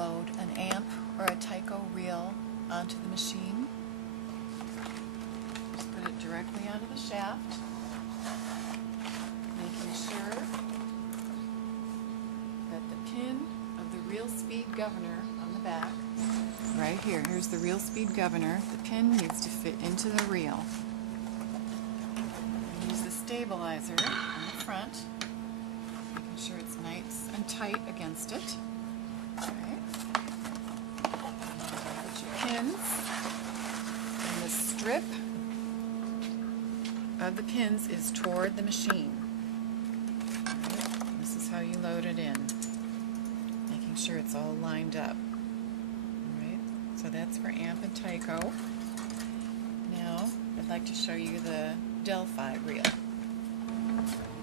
load an amp or a taiko reel onto the machine. Just put it directly onto the shaft, making sure that the pin of the reel speed governor on the back, right here, here's the reel speed governor, the pin needs to fit into the reel. Use the stabilizer on the front, making sure it's nice and tight against it. Okay. Put your pins, and the strip of the pins is toward the machine. Right. This is how you load it in, making sure it's all lined up. Right. So that's for amp and taiko. Now I'd like to show you the Delphi reel.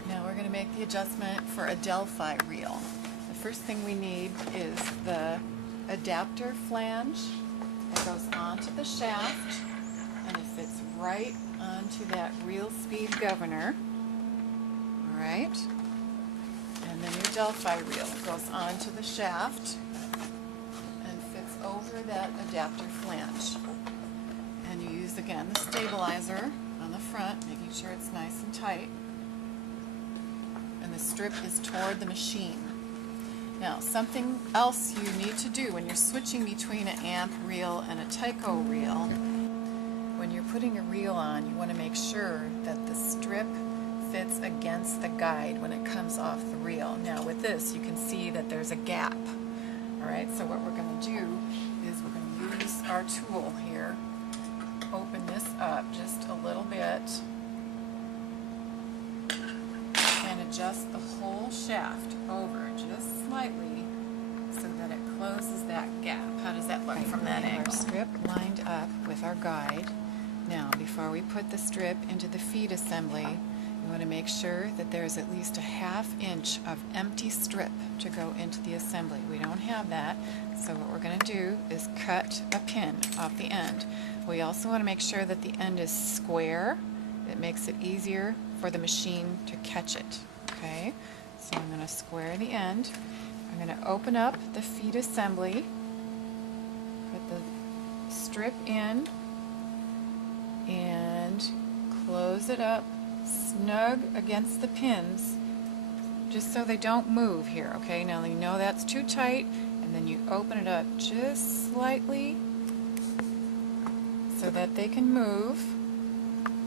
Now we're going to make the adjustment for a Delphi reel. The first thing we need is the adapter flange that goes onto the shaft, and it fits right onto that reel speed governor. Alright, and then your Delphi reel goes onto the shaft and fits over that adapter flange. And you use again the stabilizer on the front, making sure it's nice and tight, and the strip is toward the machine. Now, something else you need to do when you're switching between an amp reel and a taiko reel, when you're putting a reel on, you want to make sure that the strip fits against the guide when it comes off the reel. Now with this, you can see that there's a gap. Alright, so what we're going to do is we're going to use our tool here, open this up just a little bit, and adjust the whole shaft over just slightly so that it closes that gap. How does that look from that angle? Our strip lined up with our guide. Now, before we put the strip into the feed assembly, we want to make sure that there's at least a ½ inch of empty strip to go into the assembly. We don't have that, so what we're going to do is cut a pin off the end. We also want to make sure that the end is square. It makes it easier for the machine to catch it. Okay, so I'm going to square the end. I'm going to open up the feed assembly, put the strip in, and close it up snug against the pins, just so they don't move here. Okay, now you know that's too tight, and then you open it up just slightly so that they can move.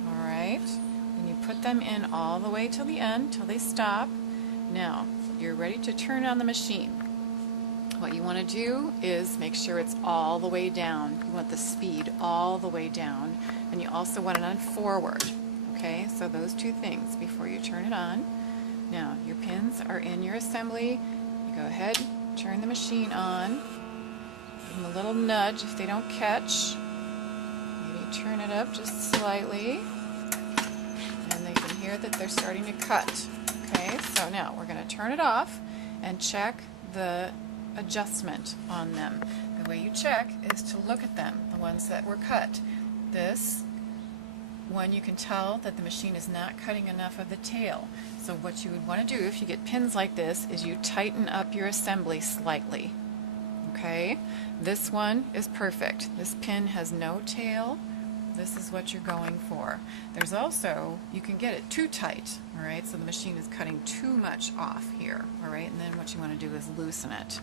Alright, and you put them in all the way till the end, till they stop. Now, you're ready to turn on the machine. What you want to do is make sure it's all the way down. You want the speed all the way down, and you also want it on forward. Okay, so those two things before you turn it on. Now, your pins are in your assembly. You go ahead, turn the machine on. Give them a little nudge if they don't catch. Maybe turn it up just slightly. And they can hear that they're starting to cut. Okay, so now we're going to turn it off and check the adjustment on them. The way you check is to look at them, the ones that were cut. This one, you can tell that the machine is not cutting enough of the tail. So what you would want to do if you get pins like this is you tighten up your assembly slightly. Okay, this one is perfect. This pin has no tail. This is what you're going for. There's also, you can get it too tight, alright, so the machine is cutting too much off here, alright, and then what you want to do is loosen it.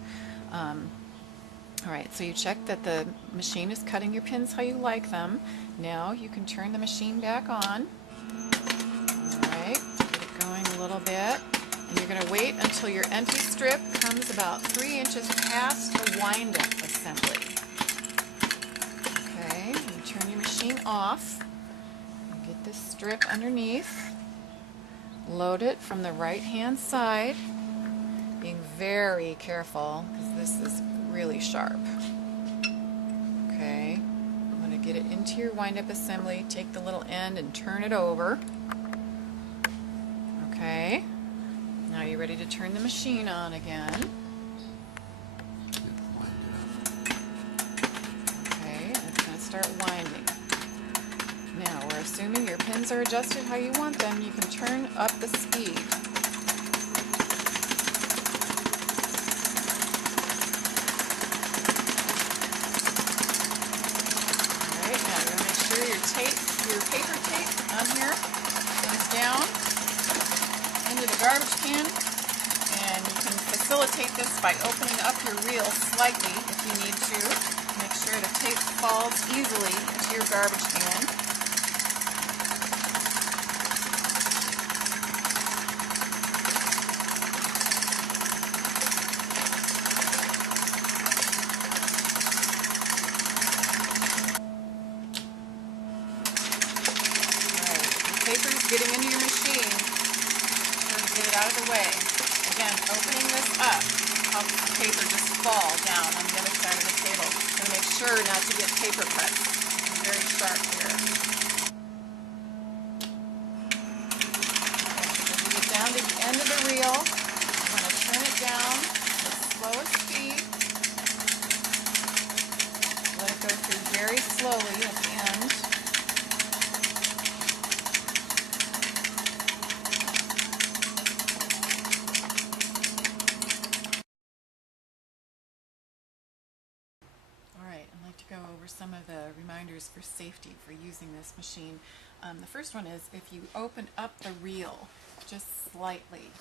Alright, so you check that the machine is cutting your pins how you like them. Now you can turn the machine back on. Alright, get it going a little bit. And you're going to wait until your empty strip comes about 3 inches past the wind-up assembly. Okay, you turn your machine off. And get this strip underneath. Load it from the right-hand side. Being very careful because this is really sharp. Okay, I'm going to get it into your wind-up assembly, take the little end and turn it over. Okay, now you're ready to turn the machine on again. Okay, it's going to start winding. Now we're assuming your pins are adjusted how you want them. You can turn up the speed. tape, your paper tape on here goes down into the garbage can, and you can facilitate this by opening up your reel slightly if you need to. Make sure the tape falls easily into your garbage can. Paper's getting into your machine, sure to get it out of the way. Again, opening this up helps the paper just fall down on the other side of the table. And make sure not to get paper cuts. It's very sharp here. Okay, as you get down to the end of the reel, you want to turn it down to the slowest speed. Let it go through very slowly at the end. I'd like to go over some of the reminders for safety for using this machine. The first one is if you open up the reel just slightly,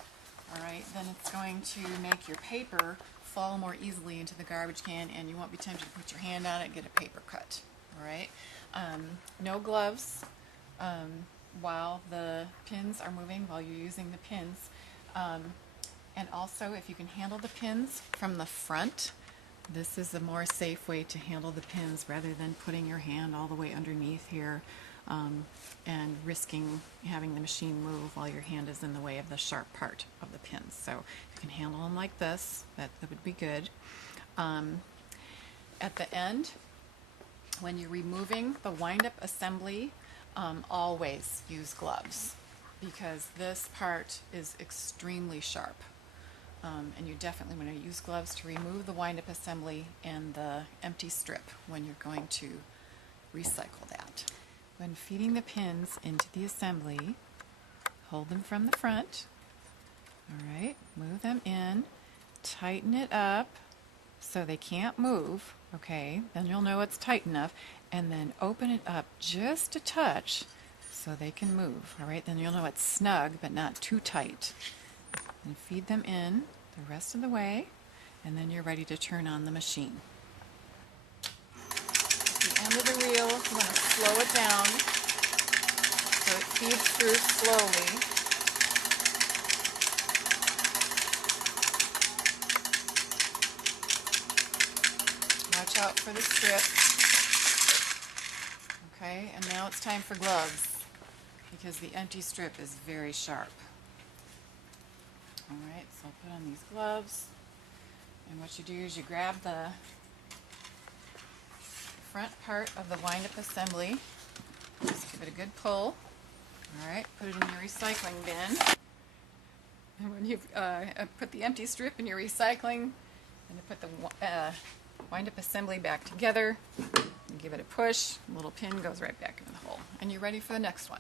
alright, then it's going to make your paper fall more easily into the garbage can, and you won't be tempted to put your hand on it and get a paper cut. Alright, no gloves while the pins are moving, while you're using the pins. And also, if you can handle the pins from the front, this is a more safe way to handle the pins rather than putting your hand all the way underneath here and risking having the machine move while your hand is in the way of the sharp part of the pins. So if you can handle them like this, that would be good. At the end, when you're removing the wind-up assembly, always use gloves, because this part is extremely sharp. And you definitely want to use gloves to remove the wind-up assembly and the empty strip when you're going to recycle that. When feeding the pins into the assembly, hold them from the front. Alright, move them in, tighten it up so they can't move, okay, then you'll know it's tight enough, and then open it up just a touch so they can move. Alright, then you'll know it's snug but not too tight. And feed them in the rest of the way, and then you're ready to turn on the machine. At the end of the reel, you want to slow it down so it feeds through slowly. Watch out for the strip. Okay, and now it's time for gloves, because the empty strip is very sharp. Alright, so I'll put on these gloves, and what you do is you grab the front part of the wind-up assembly, just give it a good pull, alright, put it in your recycling bin, and when you've put the empty strip in your recycling, and you put the wind-up assembly back together, you give it a push, the little pin goes right back in the hole, and you're ready for the next one.